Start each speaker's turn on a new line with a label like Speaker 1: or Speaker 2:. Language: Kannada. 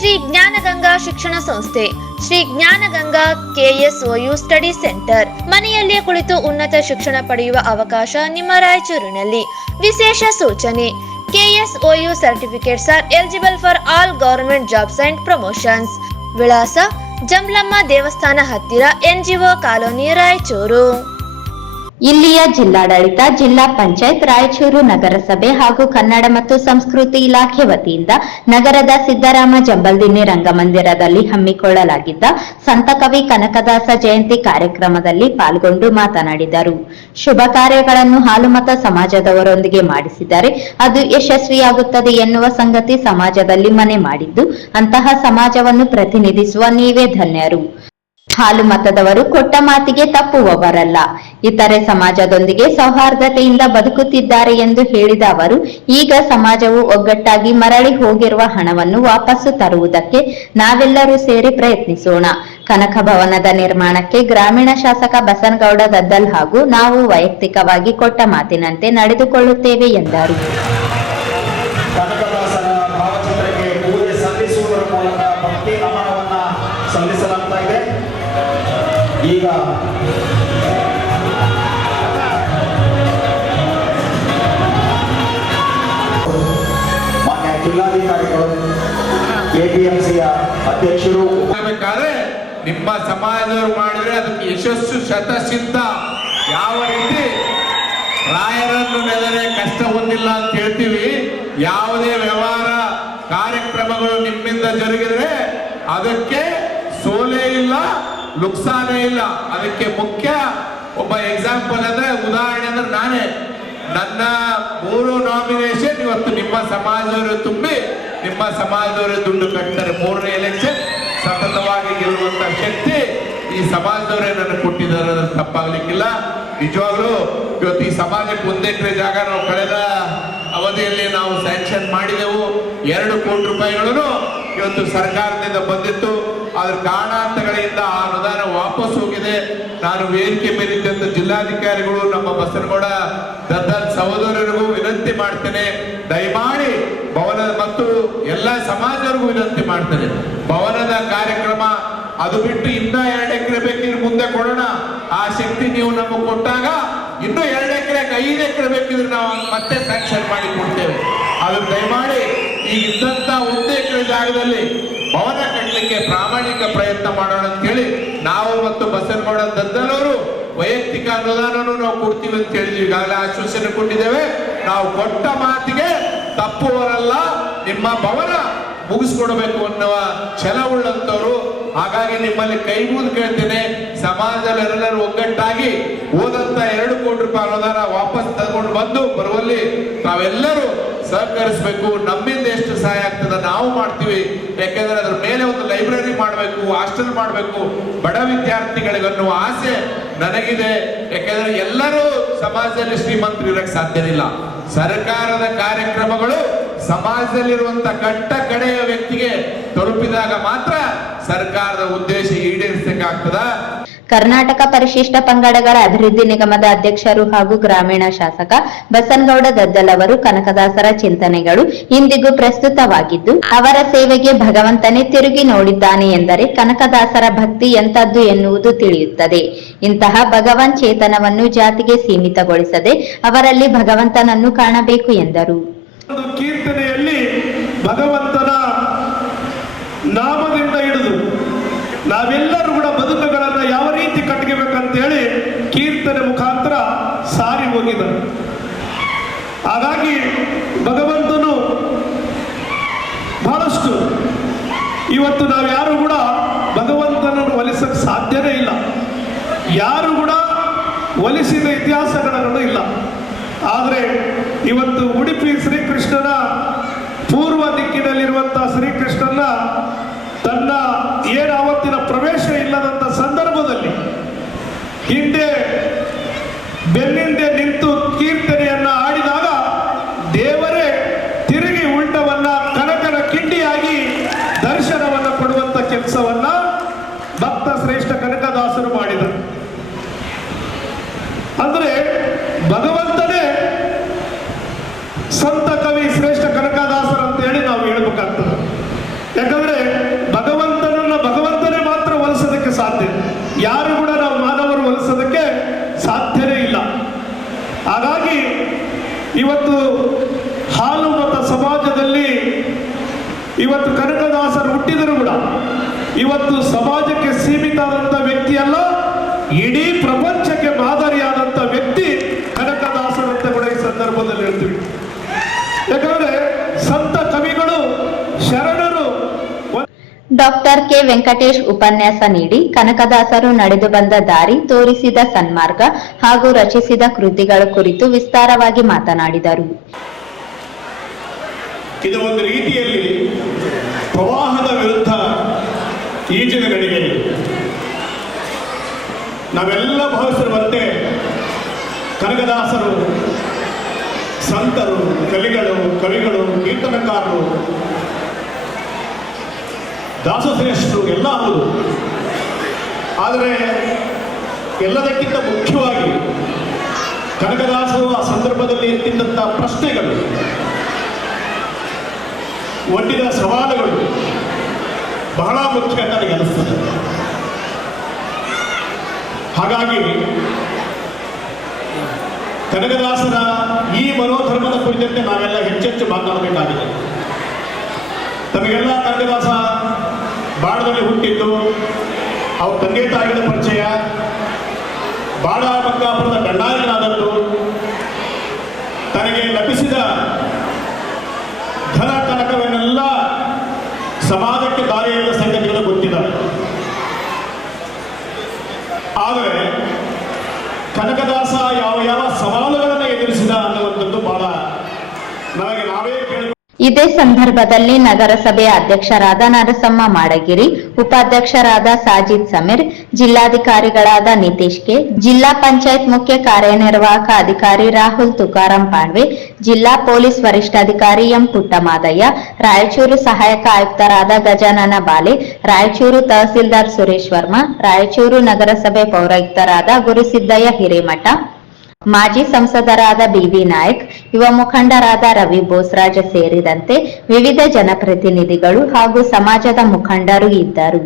Speaker 1: ಶ್ರೀ ಜ್ಞಾನಗಂಗಾ ಶಿಕ್ಷಣ ಸಂಸ್ಥೆ, Shri Jnanaganga KSOU study centre. ಮನೆಯಲ್ಲಿಯೇ ಕುಳಿತು ಉನ್ನತ ಶಿಕ್ಷಣ ಪಡೆಯುವ ಅವಕಾಶ ನಿಮ್ಮ ರಾಯಚೂರಿನಲ್ಲಿ. ವಿಶೇಷ ಸೂಚನೆ, KSOU certificates are eligible for all government jobs and promotions. ವಿಳಾಸ ಜಮ್ಲಮ್ಮ ದೇವಸ್ಥಾನ ಹತ್ತಿರ, ಎನ್ಜಿಒ ಕಾಲೋನಿ ರಾಯಚೂರು.
Speaker 2: ಇಲ್ಲಿಯ ಜಿಲ್ಲಾಡಳಿತ, ಜಿಲ್ಲಾ ಪಂಚಾಯತ್ ರಾಯಚೂರು ನಗರಸಭೆ ಹಾಗೂ ಕನ್ನಡ ಮತ್ತು ಸಂಸ್ಕೃತಿ ಇಲಾಖೆ ವತಿಯಿಂದ ನಗರದ ಸಿದ್ದರಾಮ ಜಂಬಲ್ದಿನ್ನಿ ರಂಗಮಂದಿರದಲ್ಲಿ ಹಮ್ಮಿಕೊಳ್ಳಲಾಗಿದ್ದ ಸಂತಕವಿ ಕನಕದಾಸ ಜಯಂತಿ ಕಾರ್ಯಕ್ರಮದಲ್ಲಿ ಪಾಲ್ಗೊಂಡು ಮಾತನಾಡಿದರು. ಶುಭ ಕಾರ್ಯಗಳನ್ನು ಹಾಲುಮತ ಸಮಾಜದವರೊಂದಿಗೆ ಮಾಡಿಸಿದರೆ ಅದು ಯಶಸ್ವಿಯಾಗುತ್ತದೆ ಎನ್ನುವ ಸಂಗತಿ ಸಮಾಜದಲ್ಲಿ ಮನೆ ಮಾಡಿದ್ದು, ಅಂತಹ ಸಮಾಜವನ್ನು ಪ್ರತಿನಿಧಿಸುವ ನೀವೇ ಧನ್ಯರು. ಹಾಲು ಮತದವರು ಕೊಟ್ಟ ಮಾತಿಗೆ ತಪ್ಪುವವರಲ್ಲ. ಇತರೆ ಸಮಾಜದೊಂದಿಗೆ ಸೌಹಾರ್ದತೆಯಿಂದ ಬದುಕುತ್ತಿದ್ದಾರೆ ಎಂದು ಹೇಳಿದ ಅವರು, ಈಗ ಸಮಾಜವು ಒಗ್ಗಟ್ಟಾಗಿ ಮರಳಿ ಹೋಗಿರುವ ಹಣವನ್ನು ವಾಪಸ್ಸು ತರುವುದಕ್ಕೆ ನಾವೆಲ್ಲರೂ ಸೇರಿ ಪ್ರಯತ್ನಿಸೋಣ. ಕನಕ ಭವನದ ನಿರ್ಮಾಣಕ್ಕೆ ಗ್ರಾಮೀಣ ಶಾಸಕ ಬಸನಗೌಡ ದದ್ದಲ್ ಹಾಗೂ ನಾವು ವೈಯಕ್ತಿಕವಾಗಿ ಕೊಟ್ಟ ಮಾತಿನಂತೆ ನಡೆದುಕೊಳ್ಳುತ್ತೇವೆ ಎಂದರು.
Speaker 3: ಈಗ ಮಾನ್ಯ ಜಿಲ್ಲಾಧಿಕಾರಿಗಳು, ಎಪಿಎಂಸಿಯ ಅಧ್ಯಕ್ಷರು.
Speaker 4: ನಿಮ್ಮ ಸಮಾಜದವರು ಮಾಡಿದ್ರೆ ಅದಕ್ಕೆ ಯಶಸ್ಸು ಶತಸಿದ್ಧ. ಯಾವ ರೀತಿ? ರಾಯರನ್ನು ನೆದರೆ ಕಷ್ಟ ಹೊಂದಿಲ್ಲ ಅಂತ ಹೇಳ್ತೀವಿ. ಯಾವುದೇ ವ್ಯವಹಾರ, ಕಾರ್ಯಕ್ರಮಗಳು ನಿಮ್ಮಿಂದ ಜರುಗಿದ್ರೆ ಅದಕ್ಕೆ ನುಕ್ಸಾನೇ ಇಲ್ಲ. ಅದಕ್ಕೆ ಮುಖ್ಯ ಒಬ್ಬ ಎಕ್ಸಾಂಪಲ್ ಅಂದ್ರೆ, ಉದಾಹರಣೆ ಅಂದ್ರೆ ನಾನೇ. ನನ್ನ ಮೂರು ನಾಮಿನೇಷನ್ ಇವತ್ತು ನಿಮ್ಮ ಸಮಾಜದವರು ತುಂಬಿ, ನಿಮ್ಮ ಸಮಾಜದವರು ದುಡ್ಡು ಕಟ್ತಾರೆ ಮೂರನೇ ಎಲೆಕ್ಷನ್ ಸತತವಾಗಿ ಗೆಲ್ಲುವಂತ ಶಕ್ತಿ ಈ ಸಮಾಜದವರೇ ನನಗೆ ಕೊಟ್ಟಿದ್ದಾರೆ. ತಪ್ಪಾಗ್ಲಿಕ್ಕಿಲ್ಲ. ನಿಜವಾಗ್ಲೂ ಇವತ್ತು ಈ ಸಮಾಜಕ್ಕೆ ಒಂದೇ ಜಾಗ ನಾವು ಕಳೆದ ಅವಧಿಯಲ್ಲಿ ನಾವು ಸ್ಯಾಂಕ್ಷನ್ ಮಾಡಿದೆವು. ಎರಡು ಕೋಟಿ ರೂಪಾಯಿಗಳನ್ನು ಇವತ್ತು ಸರ್ಕಾರದಿಂದ ಬಂದಿತ್ತು. ಅದ್ರ ಕಾರಣಾಂತಗಳಿಂದ ಆ ಅನುದಾನ ವಾಪಸ್ ಹೋಗಿದೆ. ನಾನು ವೇದಿಕೆ ಮೇಲಿದ್ದಂತ ಜಿಲ್ಲಾಧಿಕಾರಿಗಳು ನಮ್ಮ ಬಸನಗೌಡ ದತ್ತಾತ್ ಸಹೋದರರಿಗೂ ವಿನಂತಿ ಮಾಡ್ತೇನೆ. ದಯಮಾಡಿ ಭವನ ಮತ್ತು ಎಲ್ಲ ಸಮಾಜರಿಗೂ ವಿನಂತಿ ಮಾಡ್ತೇನೆ. ಭವನದ ಕಾರ್ಯಕ್ರಮ ಅದು ಬಿಟ್ಟು ಇನ್ನ ಎರಡು ಎಕರೆ ಬೇಕಿದ್ರೆ ಮುಂದೆ ಕೊಡೋಣ. ಆ ಶಕ್ತಿ ನೀವು ನಮಗೆ ಕೊಟ್ಟಾಗ ಇನ್ನೂ ಎರಡು ಎಕರೆ, ಐದು ಎಕರೆ ಬೇಕಿದ್ರೆ ನಾವು ಮತ್ತೆ ಸ್ಯಾಂಕ್ಷನ್ ಮಾಡಿ ಕೊಡ್ತೇವೆ. ಅದನ್ನ ದಯಮಾಡಿ ಈಗ ಇದ್ದಂಥ ಒಂದು ಎಕರೆ ಜಾಗದಲ್ಲಿ ಭವನ ಕಟ್ಟಲಿಕ್ಕೆ ಪ್ರಾಮಾಣಿಕ ಪ್ರಯತ್ನ ಮಾಡೋಣ ಅಂತ ಹೇಳಿ ನಾವು ಮತ್ತು ಬಸನಗೌಡ ದದ್ದಲವರು ವೈಯಕ್ತಿಕ ಅನುದಾನವನ್ನು ನಾವು ಕೊಡ್ತೀವಿ ಅಂತ ಹೇಳಿದ್ವಿ. ಈಗಾಗಲೇ ಆಶ್ವಾಸನೆ ಕೊಟ್ಟಿದ್ದೇವೆ. ನಾವು ಕೊಟ್ಟ ಮಾತಿಗೆ ತಪ್ಪುವರಲ್ಲ ನಿಮ್ಮ ಭವನ ಮುಗಿಸ್ಕೊಡ್ಬೇಕು ಅನ್ನುವ ಛಲವುಳ್ಳಂತವರು ಹಾಗಾಗಿ ನಿಮ್ಮಲ್ಲಿ ಕೈ ಮುಗಿದು ಕೇಳ್ತೇನೆ. ಸಮಾಜದಲ್ಲೆಲ್ಲರೂ ಒಗ್ಗಟ್ಟಾಗಿ ಹೋದಂತ ಎರಡು ಕೋಟಿ ರೂಪಾಯಿ ಅನುದಾನ ವಾಪಸ್ ತಗೊಂಡು ಬಂದು ಬರುವಲ್ಲಿ ತಾವೆಲ್ಲರೂ ಸಹಕರಿಸಬೇಕು. ನಮ್ಮಿಂದ ಎಷ್ಟು ಸಹಾಯ ಆಗ್ತದೆ ನಾವು ಮಾಡ್ತೀವಿ. ಯಾಕೆಂದ್ರೆ ಅದ್ರ ಮೇಲೆ ಒಂದು ಲೈಬ್ರರಿ ಮಾಡಬೇಕು, ಹಾಸ್ಟೆಲ್ ಮಾಡಬೇಕು. ಬಡ ವಿದ್ಯಾರ್ಥಿಗಳಿಗೆ ಅನ್ನುವ ಆಸೆ ನನಗಿದೆ. ಯಾಕೆಂದ್ರೆ ಎಲ್ಲರೂ ಸಮಾಜದಲ್ಲಿ ಶ್ರೀಮಂತರು ಇರಕ್ಕೆ ಸಾಧ್ಯವಿಲ್ಲ. ಸರ್ಕಾರದ ಕಾರ್ಯಕ್ರಮಗಳು ಸಮಾಜದಲ್ಲಿರುವಂತ ಕಟ್ಟ ಕಡೆಯ ವ್ಯಕ್ತಿಗೆ ತಲುಪಿದಾಗ ಮಾತ್ರ ಸರ್ಕಾರದ ಉದ್ದೇಶ ಈಡೇರಿಸಕ್ಕಾಗ್ತದ
Speaker 2: ಕರ್ನಾಟಕ ಪರಿಶಿಷ್ಟ ಪಂಗಡಗಳ ಅಭಿವೃದ್ಧಿ ನಿಗಮದ ಅಧ್ಯಕ್ಷರು ಹಾಗೂ ಗ್ರಾಮೀಣ ಶಾಸಕ ಬಸನ್ಗೌಡ ದದ್ದಲ್ ಅವರು ಕನಕದಾಸರ ಚಿಂತನೆಗಳು ಇಂದಿಗೂ ಪ್ರಸ್ತುತವಾಗಿದ್ದು ಅವರ ಸೇವೆಗೆ ಭಗವಂತನೇ ತಿರುಗಿ ನೋಡಿದ್ದಾನೆ ಎಂದರೆ ಕನಕದಾಸರ ಭಕ್ತಿ ಎಂತದ್ದು ಎನ್ನುವುದು ತಿಳಿಯುತ್ತದೆ. ಇಂತಹ ಭಗವಾನ್ ಚೇತನವನ್ನು ಜಾತಿಗೆ ಸೀಮಿತಗೊಳಿಸದೆ ಅವರಲ್ಲಿ ಭಗವಂತನನ್ನು ಕಾಣಬೇಕು ಎಂದರು.
Speaker 5: ಭಗವಂತನ ನಾಮದಿಂದ ಹಿಡಿದು ನಾವೆಲ್ಲರೂ ಕೂಡ ಬದುಕುಗಳನ್ನು ಯಾವ ರೀತಿ ಕಟ್ಕೋಬೇಕಂತೇಳಿ ಕೀರ್ತನೆ ಮುಖಾಂತರ ಸಾರಿ ಹೋಗಿದರು ಹಾಗಾಗಿ ಭಗವಂತನು ಬಹಳಷ್ಟು ಇವತ್ತು ನಾವು ಯಾರು ಕೂಡ ಭಗವಂತನನ್ನು ಒಲಿಸಕ್ಕೆ ಸಾಧ್ಯನೇ ಇಲ್ಲ. ಯಾರು ಕೂಡ ಒಲಿಸಿದ ಇತಿಹಾಸಗಳನ್ನು ಇಲ್ಲ. ಆದರೆ ಇವತ್ತು ಉಡುಪಿ ಶ್ರೀಕೃಷ್ಣನ ಪೂರ್ವ ದಿಕ್ಕಿನಲ್ಲಿರುವಂತಹ ಶ್ರೀಕೃಷ್ಣನ ತನ್ನ ಏನು ಅವತ್ತಿನ ಪ್ರವೇಶ ಇಲ್ಲದಂತ ಸಂದರ್ಭದಲ್ಲಿ ಹಿಂದೆ ಬೆನ್ನಿಂದೆ ನಿಂತು ಕೀರ್ತನೆಯನ್ನ ಆಡಿದಾಗ ದೇವರೇ, ತಿರುಗಿ ಉಲ್ಟವನ್ನ ಕನಕನ ಕಿಂಡಿಯಾಗಿ ದರ್ಶನವನ್ನ ಕೊಡುವಂತ ಕೆಲಸವನ್ನ ಭಕ್ತ ಶ್ರೇಷ್ಠ ಕನಕದಾಸರು ಮಾಡಿದರು ಅಂದ್ರೆ ಭಗವಂತನೇ ಸಂತ ಕವಿ ಶ್ರೇಷ್ಠ ಕನಕದಾಸರು ಅಂತ ಹೇಳಿ ನಾವು ಹೇಳ್ಬೇಕಾಗ್ತದೆ ಯಾಕಂದ್ರೆ ಇವತ್ತು ಕನಕದಾಸರು ಹುಟ್ಟಿದರು ಕೂಡ ಇವತ್ತು ಸಮಾಜಕ್ಕೆ ಸೀಮಿತ ಆದಂತ ವ್ಯಕ್ತಿ ಅಲ್ಲ ಇಡೀ ಪ್ರಪಂಚಕ್ಕೆ ಮಾದರಿಯಾದಂತ ವ್ಯಕ್ತಿ ಕನಕದಾಸರಂತ ಕೂಡ ಈ ಸಂದರ್ಭದಲ್ಲಿ ಹೇಳ್ತೀವಿ. ಯಾಕಂದ್ರೆ ಸಂತ ಕವಿಗಳು, ಶರಣರು
Speaker 2: ಡಾಕ್ಟರ್ ಕೆ ವೆಂಕಟೇಶ್ ಉಪನ್ಯಾಸ ನೀಡಿ ಕನಕದಾಸರು ನಡೆದು ಬಂದ ದಾರಿ ತೋರಿಸಿದ ಸನ್ಮಾರ್ಗ ಹಾಗೂ ರಚಿಸಿದ ಕೃತಿಗಳ ಕುರಿತು ವಿಸ್ತಾರವಾಗಿ ಮಾತನಾಡಿದರು.
Speaker 5: ಇದು ಒಂದು ರೀತಿಯಲ್ಲಿ ಪ್ರವಾಹದ ವಿರುದ್ಧ ಈಜಿನ ನಡಿಗೆ ನಾವೆಲ್ಲ ಭಾವಿಸಿರುವಂತೆ ಕನಕದಾಸರು, ಸಂತರು, ಕಲಿಗಳು, ಕವಿಗಳು, ಕೀರ್ತನಕಾರರು, ದಾಸಶ್ರೇಷ್ಠರು ಎಲ್ಲ ಹೌದು. ಆದರೆ ಎಲ್ಲದಕ್ಕಿಂತ ಮುಖ್ಯವಾಗಿ ಕನಕದಾಸರು ಆ ಸಂದರ್ಭದಲ್ಲಿ ಎತ್ತಿದ್ದಂಥ ಪ್ರಶ್ನೆಗಳು ಒಡ್ಡಿದ ಸವಾಲುಗಳು ಬಹಳ ಮುಖ್ಯ ನನಗೆ ಅನಿಸ್ತದೆ. ಹಾಗಾಗಿ ಕನಕದಾಸರ ಈ ಮನೋಧರ್ಮದ ಕುರಿತಂತೆ ನಾವೆಲ್ಲ ಹೆಚ್ಚೆಚ್ಚು ಮಾತನಾಡಬೇಕಾಗಿದೆ ತಮಗೆಲ್ಲ ಕನಕದಾಸ ಬಾಡದಲ್ಲಿ ಹುಟ್ಟಿದ್ದು, ಅವ್ರ ತಂದೆ ತಾಯಿಗಳ ಪರಿಚಯ ಬಾಡ ಬಂಗಾಪುರದ ಗಂಡಾಯನಾದದ್ದು ತನಗೆ ಲಭಿಸಿದ ಧನ ಸಮಾಜಕ್ಕೆ ದಾರಿಯಾದ ಸಂಗತಿಗಳು ಗೊತ್ತಿದ್ದಾರೆ ಆದರೆ ಕನಕದಾಸ ಯಾವ ಯಾವ ಸವಾಲುಗಳನ್ನು ಎದುರಿಸಿದ ಅನ್ನುವಂಥದ್ದು ಬಹಳ ನಮಗೆ ನಾವೇ ಕೇಳಿ
Speaker 2: ಇದೇ ಸಂದರ್ಭದಲ್ಲಿ ನಗರಸಭೆಯ ಅಧ್ಯಕ್ಷರಾದ ನರಸಮ್ಮ ಮಾಡಗಿರಿ, ಉಪಾಧ್ಯಕ್ಷರಾದ ಸಾಜಿದ್ ಸಮೀರ್, ಜಿಲ್ಲಾಧಿಕಾರಿಗಳಾದ ನಿತೀಶ್ ಕೆ, ಜಿಲ್ಲಾ ಪಂಚಾಯತ್ ಮುಖ್ಯ ಕಾರ್ಯನಿರ್ವಾಹಕ ಅಧಿಕಾರಿ ರಾಹುಲ್ ತುಕಾರಾಂ ಪಾಂಡ್ವೆ, ಜಿಲ್ಲಾ ಪೊಲೀಸ್ ವರಿಷ್ಠಾಧಿಕಾರಿ ಎಂ ಪುಟ್ಟಮಾದಯ್ಯ, ರಾಯಚೂರು ಸಹಾಯಕ ಆಯುಕ್ತರಾದ ಗಜಾನನ ಬಾಲೆ, ರಾಯಚೂರು ತಹಸೀಲ್ದಾರ್ ಸುರೇಶ್ ವರ್ಮಾ, ರಾಯಚೂರು ನಗರಸಭೆ ಪೌರಾಯುಕ್ತರಾದ ಗುರುಸಿದ್ದಯ್ಯ ಹಿರೇಮಠ ಮಾಜಿ ಸಂಸದರಾದ ಬಿವಿ ನಾಯಕ್, ಯುವ ಮುಖಂಡರಾದ ರವಿ ಬೋಸ್ರಾಜ ಸೇರಿದಂತೆ ವಿವಿಧ ಜನಪ್ರತಿನಿಧಿಗಳು ಹಾಗೂ ಸಮಾಜದ ಮುಖಂಡರು ಇದ್ದರು.